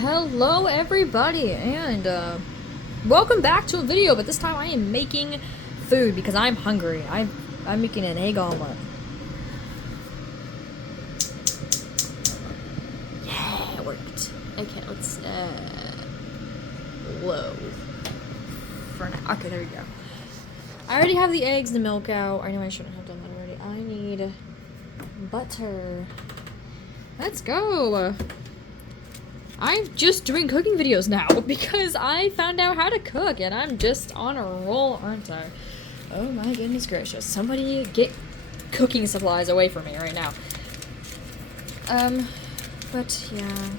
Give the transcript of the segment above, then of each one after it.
Hello everybody, and welcome back to a video, but this time I am making food because I'm hungry. I'm making an egg omelet. Yeah, it worked. Okay, let's low for now. Okay, there we go. I already have the eggs, the milk out. I know I shouldn't have done that already. I need butter. Let's go. I'm just doing cooking videos now because I found out how to cook and I'm just on a roll, aren't I? Oh my goodness gracious. Somebody get cooking supplies away from me right now. But yeah.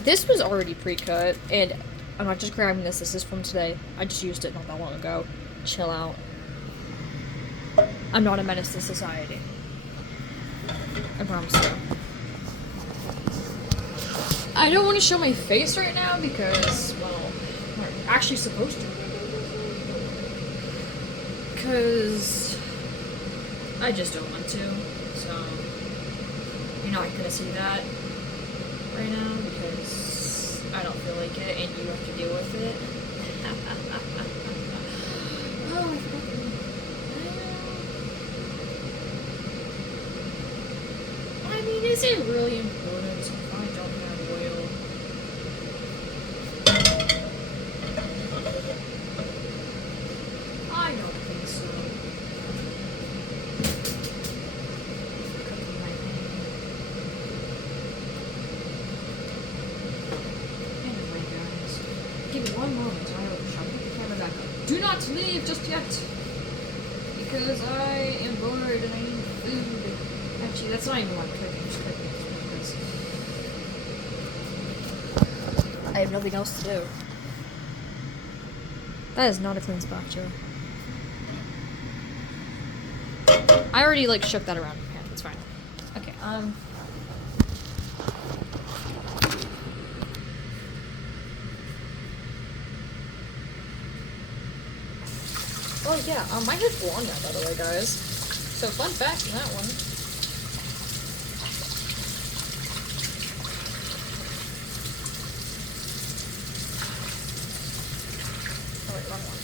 This was already pre-cut and I'm not just grabbing this. This is from today. I just used it not that long ago. Chill out. I'm not a menace to society. I promise you. I don't want to show my face right now because, well, I'm actually supposed to. Because I just don't want to. So, you're not going to see that right now because I don't feel like it and you have to deal with it. Oh, I forgot. I mean, is it really important if I don't have oil? I don't think so. Anyway, guys, give me one moment. I'll put the camera back up. Do not leave just yet, because I am bored and I need food. Actually, that's not even what I'm cooking. I'm just cooking because I have nothing else to do. That is not a clean spot, Joe. I already, like, shook that around. Yeah, it's fine. Okay, oh, yeah, my hair's blonde now, by the way, guys. So, fun fact in that one. Oh, wait, wrong one.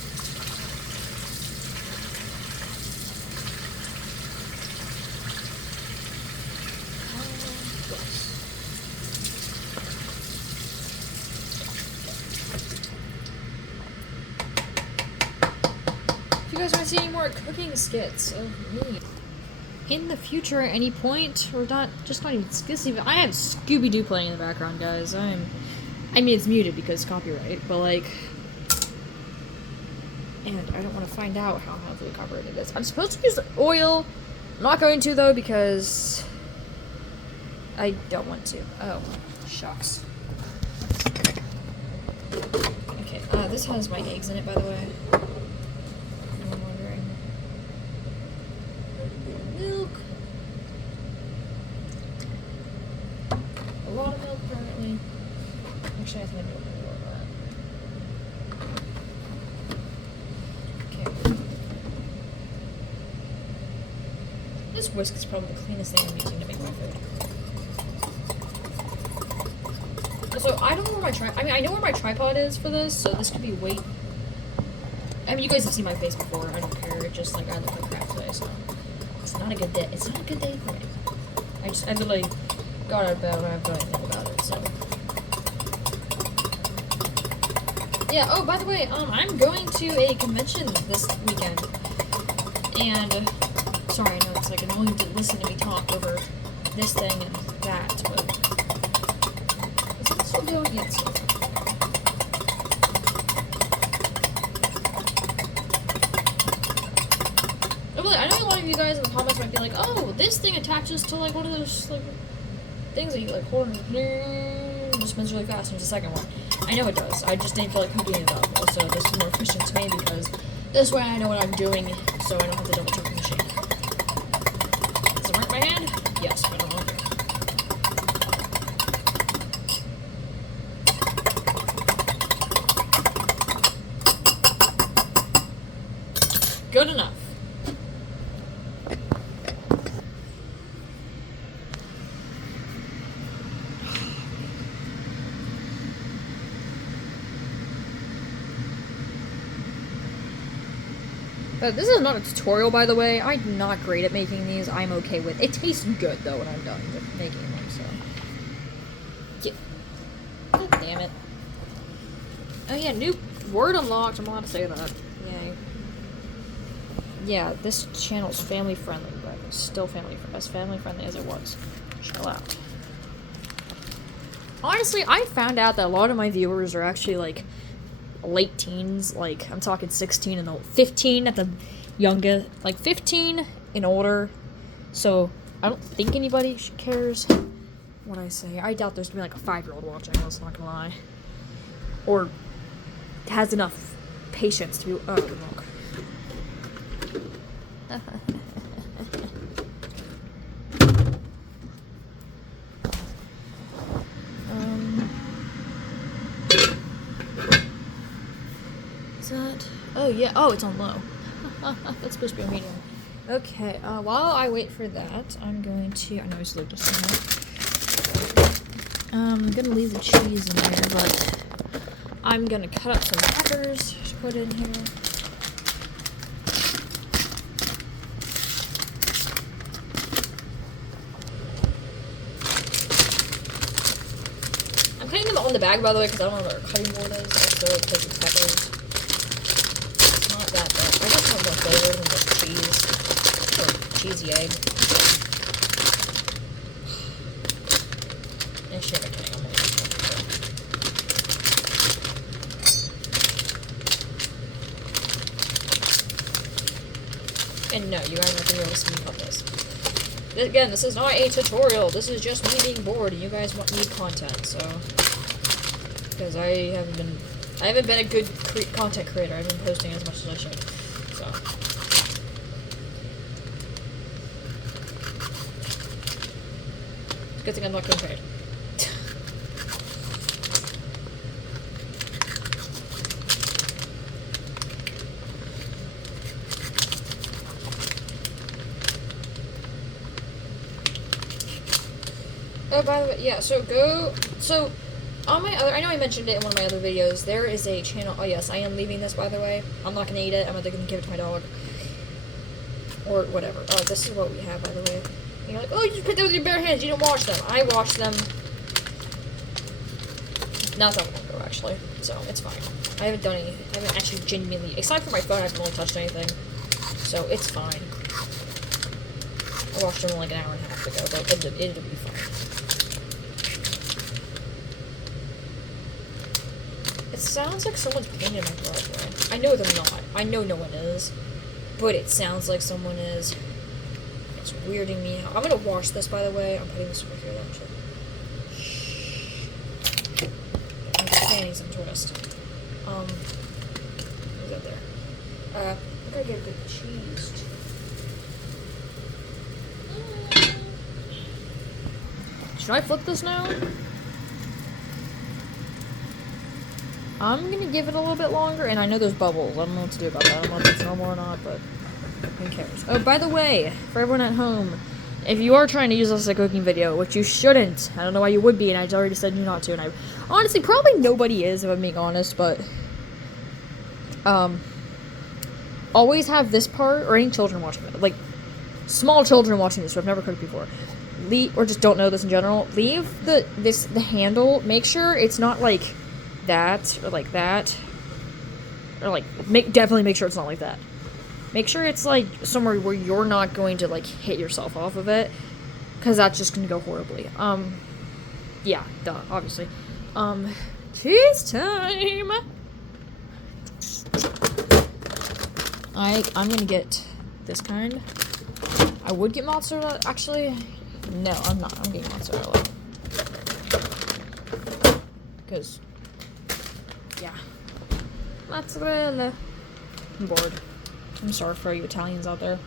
Yes. If you guys want to see any more cooking skits of me in the future at any point, or not even exclusive, I have Scooby-Doo playing in the background, guys. I mean, it's muted because copyright, but like, and I don't want to find out how heavily copyrighted it is. I'm supposed to use oil. I'm not going to, though, because I don't want to. Oh, shucks. Okay, this has my eggs in it, by the way. I'm wondering. Milk. A lot of milk, apparently. Actually, I think I'm doing more of that. Okay. This whisk is probably the cleanest thing I'm using to make my food. So I don't know where I know where my tripod is for this, so this could be weight. I mean, you guys have seen my face before. I don't care. Just like I look like crap today, so it's not a good day. It's not a good day for me. I literally got out of bed and I haven't done anything about it. So yeah. Oh, by the way, I'm going to a convention this weekend, and sorry, I know it's like annoying to listen to me talk over this thing and that, but. Still doing it. I know a lot of you guys in the comments might be like, oh, this thing attaches to like one of those like things that you like hold and just spins really fast. There's a second one. I know it does. I just didn't feel like hooking it up. Also, this is more efficient to me because this way I know what I'm doing, so I don't have to double check the machine. Does it hurt my hand? Yes, but I don't know. Good enough. This is not a tutorial, by the way. I'm not great at making these. I'm okay with it. It tastes good, though, when I'm done with making them, so. Yeah. God damn it. Oh, yeah, new word unlocked. I'm allowed to say that. Yay. Yeah, this channel's family friendly, but it's still as family friendly as it was. Chill out. Honestly, I found out that a lot of my viewers are actually, like, late teens. Like, I'm talking 16 and 15 at the youngest. Like, 15 and older. So, I don't think anybody cares what I say. I doubt there's gonna be, like, a 5-year-old watching, I was not gonna lie. Or has enough patience to be. Oh, good luck. Is that? Oh yeah. Oh, it's on low. That's supposed to be a medium. Okay. While I wait for that, I'm going to. I know I slowed this down. I'm gonna leave the cheese in there, but I'm gonna cut up some peppers to put in here. I'm cutting them on the bag, by the way, because I don't know what our cutting board is. Also, because it's peppers. It's not that bad. I just want more flavor than just cheese. Or cheesy egg. And shit, I'm cutting on my And no, you guys aren't gonna be able to see me cut this. Again, this is not a tutorial. This is just me being bored, and you guys need content. So, because I haven't been a good content creator. I've been posting as much as I should. So, good thing I'm not getting paid. Oh, by the way, yeah, so on my other, I know I mentioned it in one of my other videos, there is a channel, oh yes, I am leaving this, by the way, I'm not gonna eat it, I'm either gonna give it to my dog, or whatever. Oh, this is what we have, by the way. And you're like, oh, you just picked that with your bare hands, you didn't wash them. I washed them not that long ago, actually, so it's fine. I haven't done anything, I haven't actually genuinely, aside from my phone, I haven't really touched anything, so it's fine. I washed them like an hour and a half ago, but it'll be fine. It sounds like someone's painting my driveway. I know they're not. I know no one is. But it sounds like someone is. It's weirding me out. I'm gonna wash this, by the way. I'm putting this over here, actually. I'm just fanning some twist. Who's that there? I'm gonna get a good cheese. Should I flip this now? I'm gonna give it a little bit longer, and I know there's bubbles. I don't know what to do about that. I don't know if it's normal or not, but who cares? Oh, by the way, for everyone at home, if you are trying to use this as a cooking video, which you shouldn't, I don't know why you would be, and I already said you not to, and I honestly, probably nobody is, if I'm being honest, but always have this part, or any children watching it, like, small children watching this who have never cooked before, or just don't know this in general, leave the handle, make sure it's not like that, or like that, or like, definitely make sure it's not like that. Make sure it's like somewhere where you're not going to like hit yourself off of it, because that's just gonna go horribly. Yeah, duh, obviously. Cheese time! I'm gonna get this kind. I would get mozzarella, actually, no, I'm not, I'm getting mozzarella. Because, yeah. Mozzarella. I'm bored. I'm sorry for you Italians out there.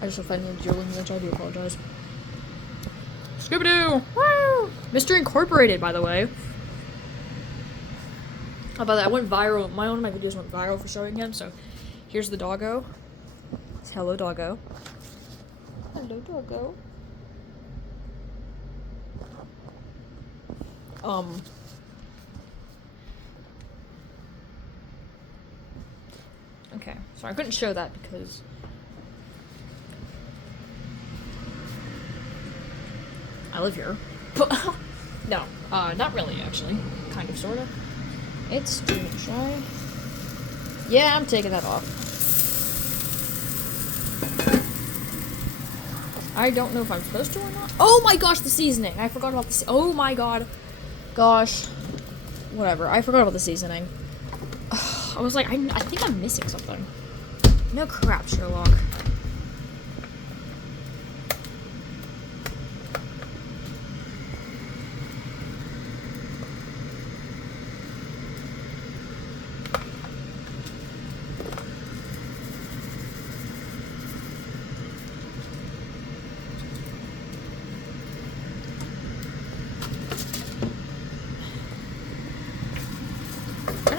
I just offended your language. I do apologize. Scooby-Doo! Woo! Mr. Incorporated, by the way. How about that? I went viral. One of my videos went viral for showing him, so here's the doggo. It's hello, doggo. Hello, doggo. Okay, fine. I couldn't show that because... I live here. No, not really, actually. Kind of, sort of. It's student shy. Yeah, I'm taking that off. I don't know if I'm supposed to or not. Oh my gosh, the seasoning! I forgot about the oh my god. Gosh. Whatever, I forgot about the seasoning. I was like, I think I'm missing something. No crap, Sherlock.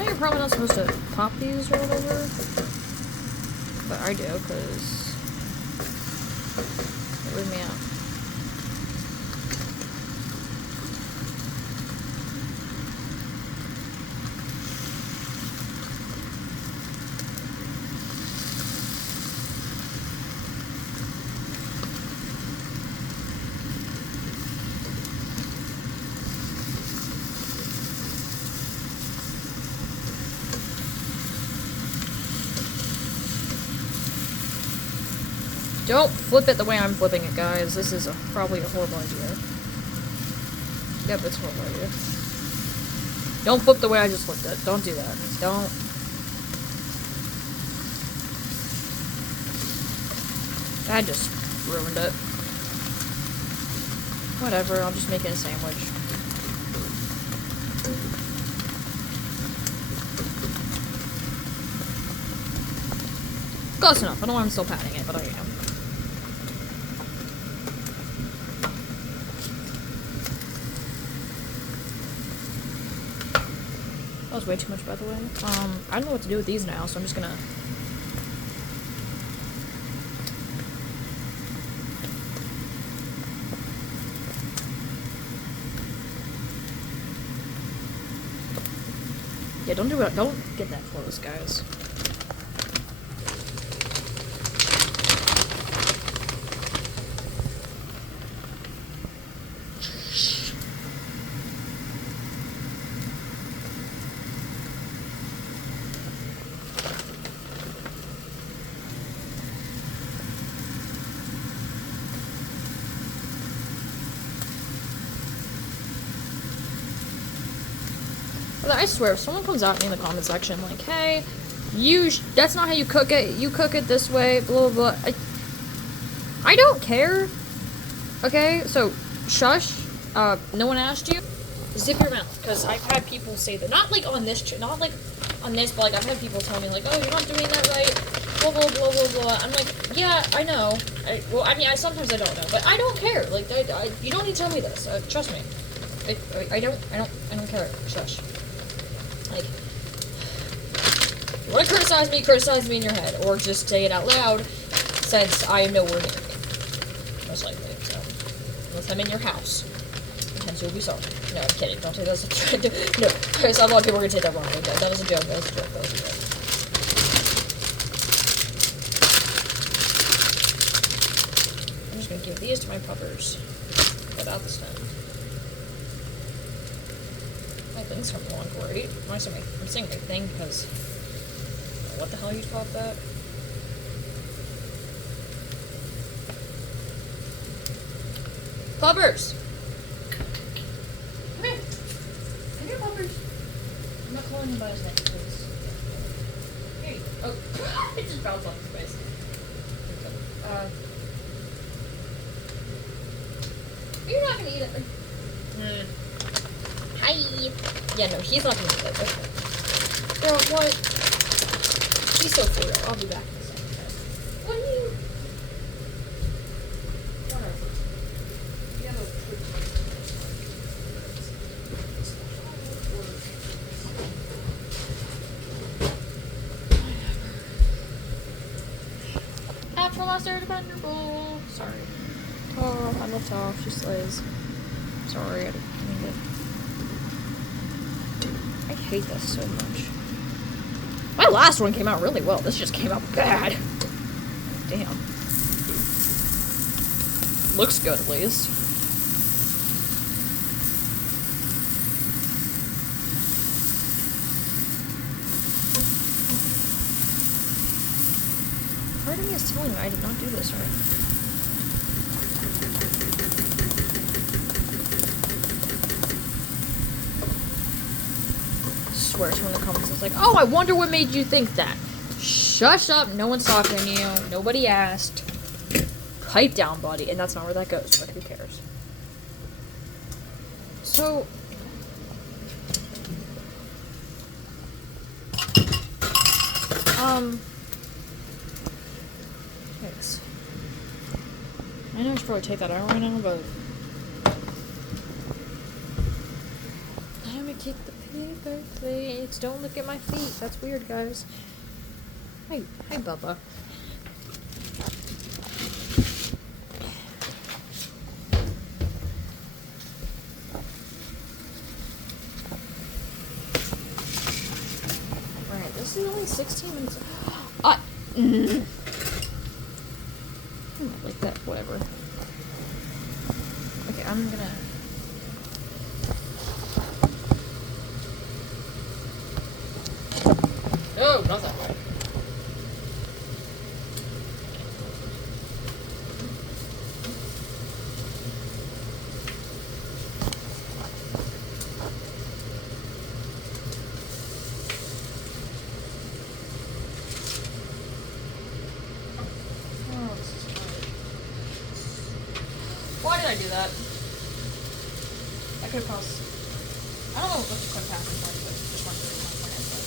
You're probably not supposed to pop these or whatever, but I do, because it weirded me out. Don't flip it the way I'm flipping it, guys. This is probably a horrible idea. Yep, it's a horrible idea. Don't flip the way I just flipped it. Don't do that. Don't. I just ruined it. Whatever, I'll just make it a sandwich. Close enough. I don't know why I'm still patting it, but I am. That was way too much, by the way. I don't know what to do with these now, so I'm just gonna... Yeah, don't do it. Don't get that close, guys. I swear, if someone comes at me in the comment section like, hey, that's not how you cook it, you cook it this way, blah, blah, blah. I don't care. Okay, so, shush. No one asked you. Zip your mouth, because I've had people say that. Not like on this, but like, I've had people tell me, like, oh, you're not doing that right, blah, blah, blah, blah, blah. I'm like, yeah, I know. Sometimes I don't know, but I don't care. Like, you don't need to tell me this. Trust me. I don't care. Shush. Like, if you want to criticize me in your head, or just say it out loud, since I am nowhere near you. Most likely, so. Unless I'm in your house. Hence you'll be sorry. No, I'm kidding. Don't take that as a joke. No, because a lot of people are going to take that wrong. That was a joke. That was a joke. That was a joke. I'm just going to give these to my puppers without the stem. My things come along great. I'm saying my thing because what the hell you call that? Puppers! Come here! Come here, puppers! I'm not calling him by his name, please. Here you go. Oh, it just bounced off his face. You're not gonna eat it. Hi! Yeah, no, he's not gonna eat it. Okay. Girl, what? He's so for real. I'll be back in a second, guys. What are you? Whatever. You have a After Master Dependable. Sorry. Oh, I left off. She slays. Sorry, I didn't mean it. I hate this so much. My last one came out really well. This just came out bad. Damn. Looks good, at least. Part of me is telling me I did not do this right. I swear someone in the comments is like, oh, I wonder what made you think that. Shush up, no one's talking to you. Nobody asked. Pipe down, buddy. And that's not where that goes, but who cares? So... Thanks. I know I should probably take that out right now, but... Let me get the paper plates. Don't look at my feet. That's weird, guys. Hi, Bubba. Alright, this is only 16 minutes. Like that, whatever. Okay, I'm gonna... No, not that way. Why did I do that? I could have caused... I don't know what the quick happened, but just wanted to be my plan, but...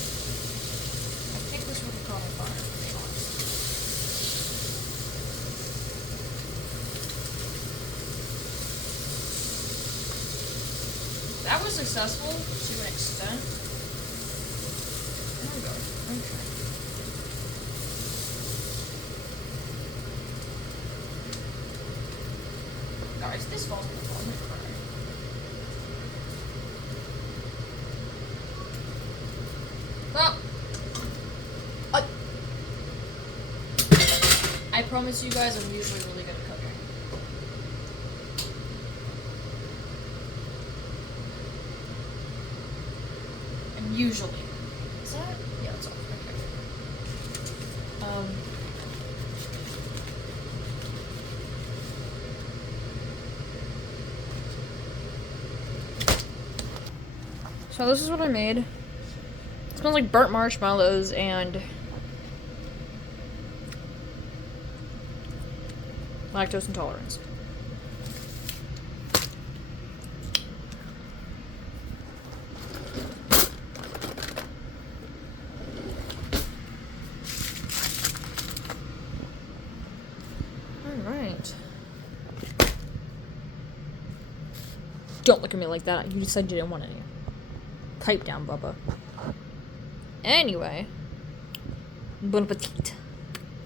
I think this would have caught on fire, to be honest. That was successful to an extent. There we go. Okay. Guys, this falls in the fall. I'm gonna cry. Well, I promise you guys I'm usually really good at cooking. I'm usually. Is that? Yeah, that's all. Okay. So this is what I made. It smells like burnt marshmallows and lactose intolerance. Alright. Don't look at me like that. You said you didn't want any. Pipe down, Bubba. Anyway. Bon appetit.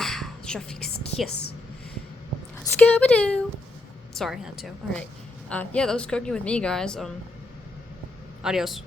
Ah, Shafiq's kiss. Scooby-Doo! Sorry, I had to. Alright. Yeah, that was cooking with me, guys. Adios.